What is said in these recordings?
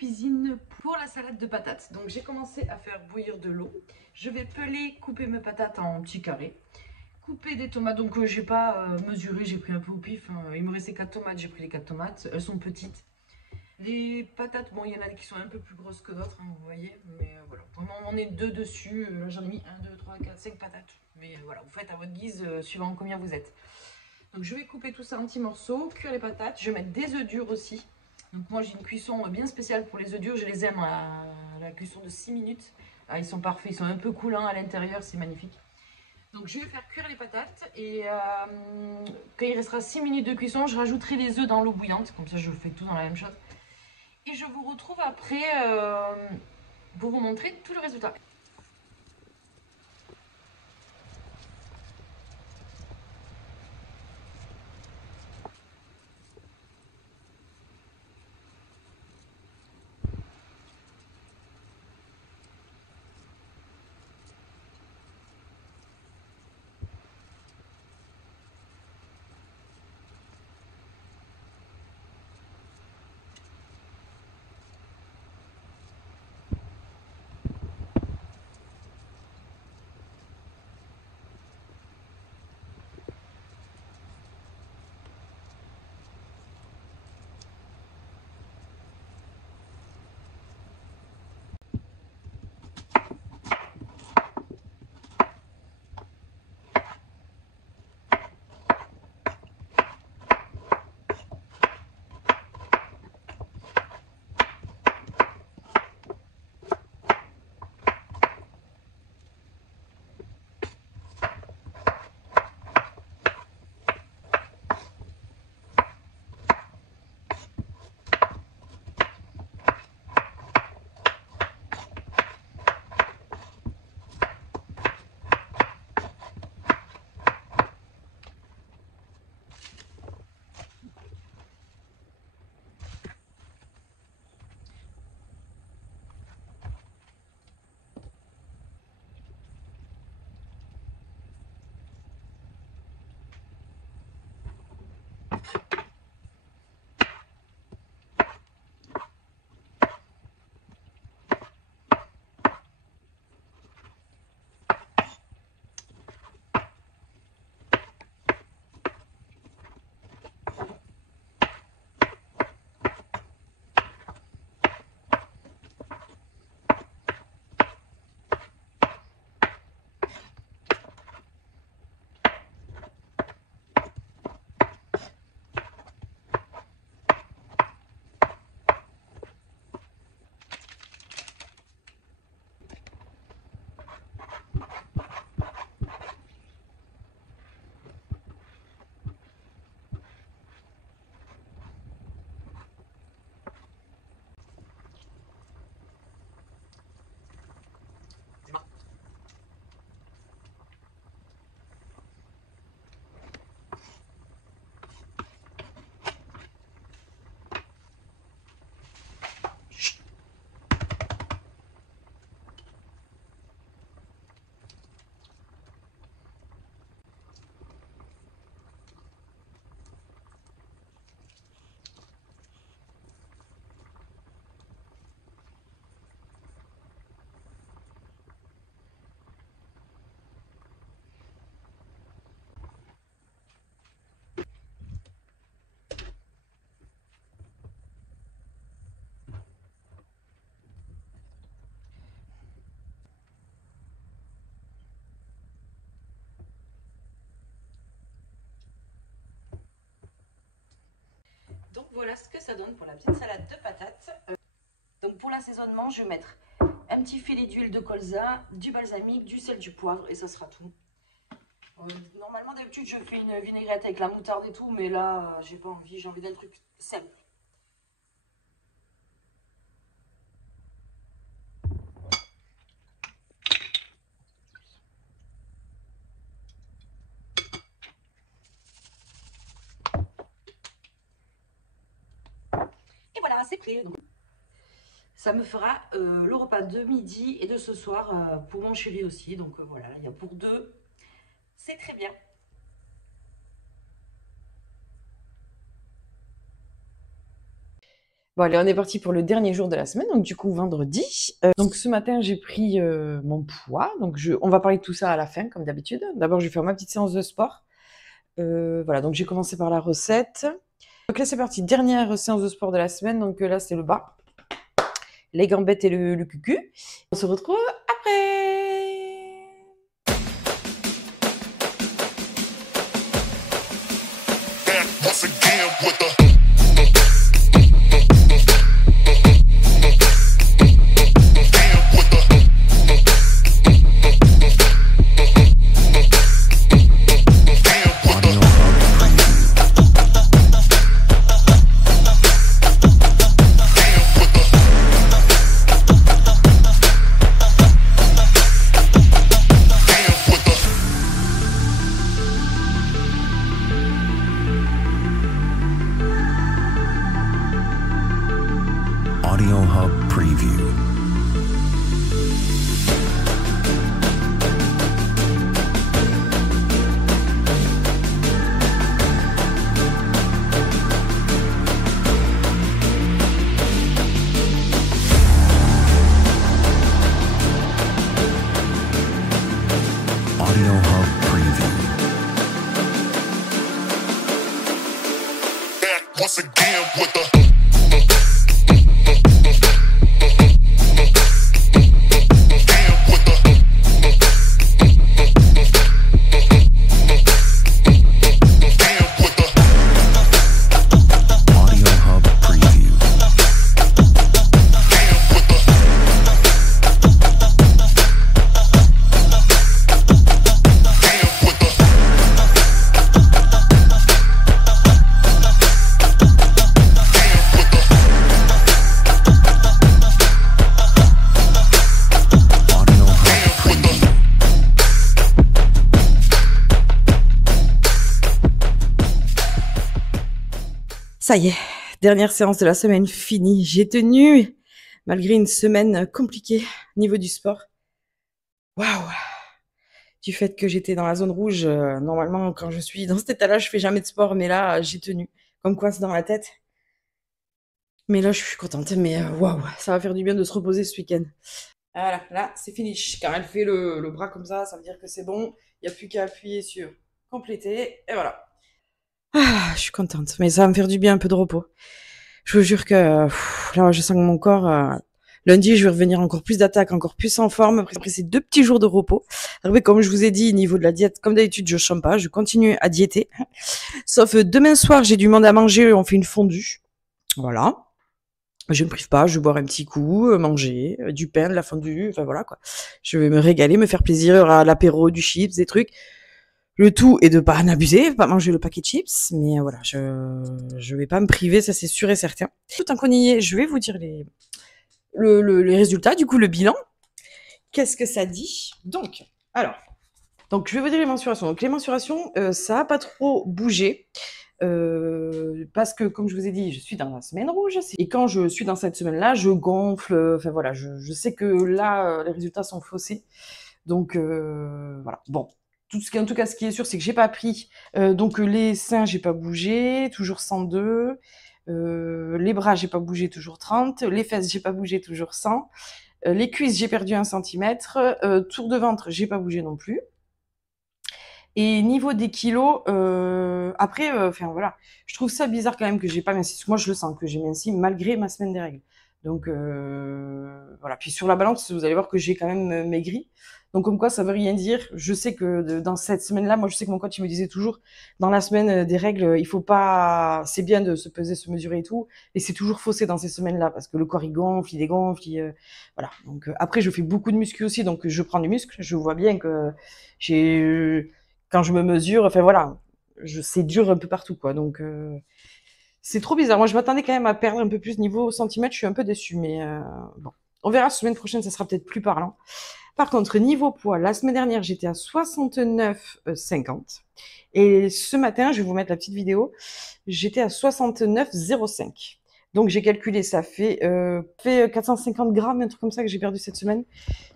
cuisine pour la salade de patates. Donc j'ai commencé à faire bouillir de l'eau. Je vais peler, couper mes patates en petits carrés. Couper des tomates, donc j'ai pas mesuré, j'ai pris un peu au pif. Il me restait 4 tomates, j'ai pris les 4 tomates. Elles sont petites. Les patates, bon il y en a qui sont un peu plus grosses que d'autres, vous voyez. Mais voilà, vraiment on est deux dessus. Là j'en ai mis 1, 2, 3, 4, 5 patates. Mais voilà, vous faites à votre guise, suivant combien vous êtes. Donc je vais couper tout ça en petits morceaux, cuire les patates. Je vais mettre des œufs durs aussi. Donc moi j'ai une cuisson bien spéciale pour les œufs durs. Je les aime à la cuisson de 6 minutes. Ah, ils sont parfaits, ils sont un peu coulants à l'intérieur, c'est magnifique. Donc je vais faire cuire les patates et quand il restera 6 minutes de cuisson, je rajouterai les œufs dans l'eau bouillante. Comme ça je fais tout dans la même chose. Et je vous retrouve après pour vous montrer tout le résultat. Donc voilà ce que ça donne pour la petite salade de patates. Donc pour l'assaisonnement, je vais mettre un petit filet d'huile de colza, du balsamique, du sel, du poivre et ça sera tout. Normalement d'habitude je fais une vinaigrette avec la moutarde et tout, mais là j'ai pas envie, j'ai envie d'un truc simple. Et voilà, c'est prêt. Donc, ça me fera le repas de midi et de ce soir pour mon chéri aussi. Donc voilà, il y a pour deux. C'est très bien. Bon, allez, on est parti pour le dernier jour de la semaine, donc du coup, vendredi. Donc ce matin, j'ai pris mon poids. Donc on va parler de tout ça à la fin, comme d'habitude. D'abord, je vais faire ma petite séance de sport. Voilà, donc j'ai commencé par la recette. Donc là, c'est parti, dernière séance de sport de la semaine. Donc là, c'est le bas, les gambettes et le cucu. On se retrouve après. Once again with the Audio Hub Preview. Audio Hub Preview. Back once again with the Ça y est, dernière séance de la semaine finie. J'ai tenu, malgré une semaine compliquée au niveau du sport. Waouh! Du fait que j'étais dans la zone rouge, normalement, quand je suis dans cet état-là, je fais jamais de sport, mais là, j'ai tenu. Comme quoi, c'est dans la tête. Mais là, je suis contente, mais waouh, ça va faire du bien de se reposer ce week-end. Voilà, là, c'est fini. Quand elle fait le bras comme ça veut dire que c'est bon. Il n'y a plus qu'à appuyer sur compléter, et voilà. Ah, je suis contente, mais ça va me faire du bien un peu de repos. Je vous jure que là, je sens que mon corps... lundi, je vais revenir encore plus d'attaque, encore plus en forme après ces 2 petits jours de repos. Après, comme je vous ai dit, niveau de la diète, comme d'habitude, je chôme pas, je continue à diéter. Sauf demain soir, j'ai du monde à manger, on fait une fondue. Voilà. Je me prive pas, je vais boire un petit coup, manger, du pain, de la fondue, enfin voilà quoi. Je vais me régaler, me faire plaisir à l'apéro, du chips, des trucs. Le tout est de pas en abuser, pas manger le paquet de chips, mais voilà, je vais pas me priver, ça c'est sûr et certain. Tout en qu'on y est, je vais vous dire les résultats, du coup le bilan. Qu'est-ce que ça dit? Donc, je vais vous dire les mensurations. Donc les mensurations, ça a pas trop bougé. Parce que comme je vous ai dit, je suis dans la semaine rouge et quand je suis dans cette semaine-là, je gonfle, enfin voilà, je sais que là, les résultats sont faussés. Donc voilà, bon. En tout cas, ce qui est sûr, c'est que j'ai pas pris. Donc les seins, j'ai pas bougé, toujours 102. Les bras, j'ai pas bougé, toujours 30. Les fesses, j'ai pas bougé, toujours 100. Les cuisses, j'ai perdu 1 centimètre. Tour de ventre, j'ai pas bougé non plus. Et niveau des kilos, après, enfin voilà, je trouve ça bizarre quand même que j'ai pas minci. Parce que moi, je le sens que j'ai minci malgré ma semaine des règles. Donc voilà. Puis sur la balance, vous allez voir que j'ai quand même maigri. Donc comme quoi, ça veut rien dire. Je sais que dans cette semaine-là, moi, je sais que mon coach il me disait toujours, dans la semaine des règles, il faut pas, c'est bien de se peser, se mesurer et tout, et c'est toujours faussé dans ces semaines-là parce que le corps il gonfle, il dégonfle, voilà. Donc après, je fais beaucoup de muscu aussi, donc je prends du muscle. Je vois bien que quand je me mesure, enfin voilà, c'est dur un peu partout quoi. Donc c'est trop bizarre. Moi, je m'attendais quand même à perdre un peu plus niveau centimètres. Je suis un peu déçue, mais bon. On verra, semaine prochaine, ça sera peut-être plus parlant. Par contre, niveau poids, la semaine dernière, j'étais à 69,50. Et ce matin, je vais vous mettre la petite vidéo, j'étais à 69,05. Donc j'ai calculé, ça fait 450 grammes, un truc comme ça que j'ai perdu cette semaine,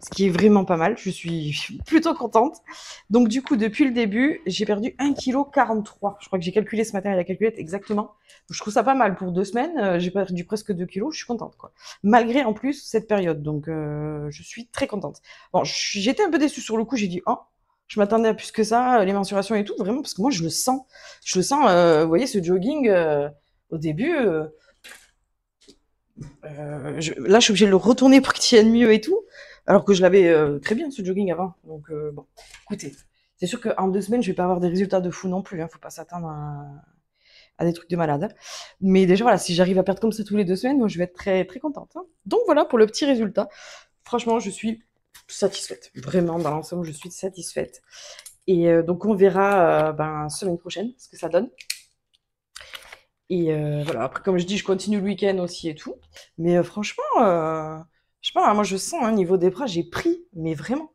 ce qui est vraiment pas mal. Je suis plutôt contente. Donc du coup, depuis le début, j'ai perdu 1,43 kg. Je crois que j'ai calculé ce matin à la calculette exactement. Je trouve ça pas mal pour 2 semaines. J'ai perdu presque 2 kilos. Je suis contente, quoi. Malgré en plus cette période. Donc je suis très contente. Bon, j'étais un peu déçue sur le coup. J'ai dit, oh, je m'attendais à plus que ça, les mensurations et tout, vraiment, parce que moi je le sens. Je le sens, vous voyez, ce jogging, au début, là, je suis obligée de le retourner pour qu'il tienne mieux et tout, alors que je l'avais très bien ce jogging avant. Donc bon, écoutez, c'est sûr qu'en 2 semaines, je vais pas avoir des résultats de fou non plus. Faut pas s'attendre à des trucs de malade, hein. Mais déjà, voilà, si j'arrive à perdre comme ça tous les 2 semaines, moi, je vais être très très contente, hein. Donc voilà pour le petit résultat. Franchement, je suis satisfaite. Vraiment, dans l'ensemble, je suis satisfaite. Et donc on verra semaine prochaine ce que ça donne. Et voilà, après comme je dis, je continue le week-end aussi et tout. Mais franchement, je sais pas, moi je sens, hein, niveau des bras, j'ai pris, mais vraiment.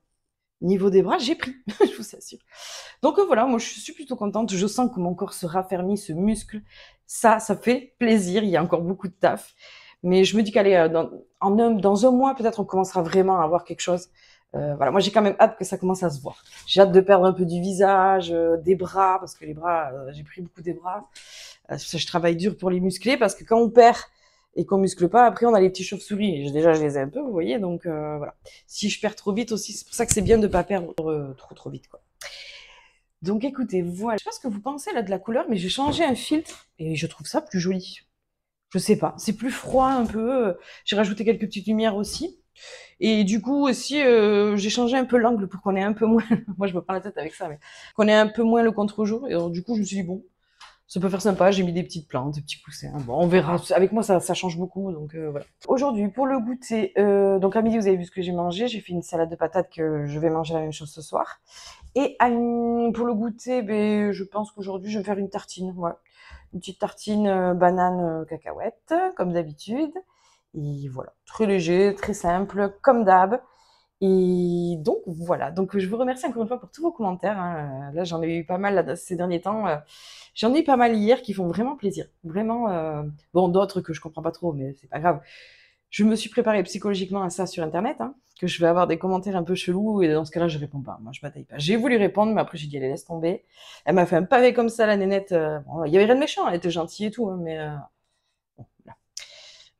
Niveau des bras, j'ai pris, je vous assure. Donc voilà, moi je suis plutôt contente. Je sens que mon corps se raffermit, se muscle. Ça fait plaisir. Il y a encore beaucoup de taf. Mais je me dis qu'allez, dans un mois, peut-être on commencera vraiment à avoir quelque chose. Voilà, moi j'ai quand même hâte que ça commence à se voir. J'ai hâte de perdre un peu du visage, des bras, parce que les bras, j'ai pris beaucoup des bras. Je travaille dur pour les muscler, parce que quand on perd et qu'on muscle pas, après on a les petits chauves-souris. Déjà, je les ai un peu, vous voyez, donc voilà. Si je perds trop vite aussi, c'est pour ça que c'est bien de pas perdre trop vite, quoi. Donc écoutez, voilà. Je sais pas ce que vous pensez là de la couleur, mais j'ai changé un filtre et je trouve ça plus joli. Je sais pas, c'est plus froid un peu. J'ai rajouté quelques petites lumières aussi. Et du coup aussi, j'ai changé un peu l'angle pour qu'on ait un peu moins, moi je me prends la tête avec ça, mais qu'on ait un peu moins le contre-jour. Et alors, du coup, je me suis dit, bon, ça peut faire sympa, j'ai mis des petites plantes, des petits coussins. Bon, on verra. Avec moi, ça change beaucoup, donc voilà. Aujourd'hui, pour le goûter, donc à midi, vous avez vu ce que j'ai mangé. J'ai fait une salade de patates que je vais manger la même chose ce soir. Et pour le goûter, ben, je pense qu'aujourd'hui, je vais me faire une tartine. Ouais. Une petite tartine banane cacahuète, comme d'habitude. Et voilà, très léger, très simple, comme d'hab. Et donc voilà, donc je vous remercie encore une fois pour tous vos commentaires, hein. Là, j'en ai eu pas mal là, ces derniers temps. J'en ai eu pas mal hier qui font vraiment plaisir. Vraiment, bon, d'autres que je comprends pas trop, mais c'est pas grave. Je me suis préparée psychologiquement à ça sur Internet, hein, que je vais avoir des commentaires un peu chelous, et dans ce cas-là, je réponds pas. Moi, je bataille pas. J'ai voulu répondre, mais après, j'ai dit, allez, laisse tomber. Elle m'a fait un pavé comme ça, la nénette. Bon, il y avait rien de méchant, elle était gentille et tout, hein, mais bon, voilà.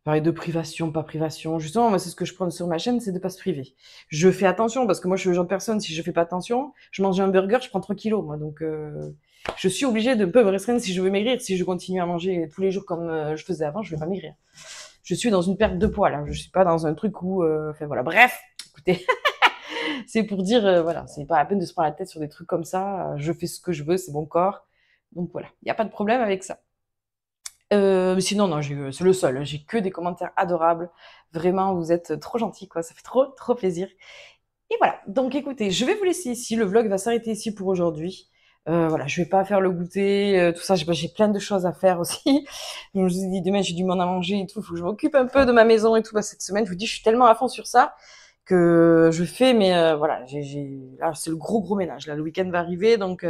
Pareil de privation, pas privation. Justement, moi, c'est ce que je prends sur ma chaîne, c'est de pas se priver. Je fais attention, parce que moi, je suis le genre de personne, si je fais pas attention, je mange un burger, je prends 3 kilos, moi. Donc, je suis obligée de peu me restreindre si je veux maigrir. Si je continue à manger tous les jours comme je faisais avant, je vais pas maigrir. Je suis dans une perte de poids, là. Je suis pas dans un truc où, enfin, voilà. Bref, écoutez, c'est pour dire, voilà, c'est pas la peine de se prendre la tête sur des trucs comme ça. Je fais ce que je veux, c'est mon corps. Donc voilà, il n'y a pas de problème avec ça. Sinon, non, c'est le seul. J'ai que des commentaires adorables. Vraiment, vous êtes trop gentils, quoi. Ça fait trop plaisir. Et voilà. Donc, écoutez, je vais vous laisser ici. Le vlog va s'arrêter ici pour aujourd'hui. Voilà, je vais pas faire le goûter, tout ça. J'ai plein de choses à faire aussi. Je vous ai dit, demain, j'ai du monde à manger et tout. Il faut que je m'occupe un peu de ma maison et tout. Cette semaine, je vous dis, je suis tellement à fond sur ça que je fais, mais voilà, là, c'est le gros ménage. Là, le week-end va arriver, donc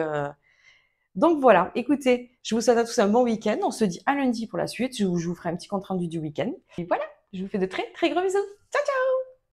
voilà, écoutez, je vous souhaite à tous un bon week-end. On se dit à lundi pour la suite. Je vous ferai un petit compte rendu du week-end. Et voilà, je vous fais de très gros bisous. Ciao, ciao!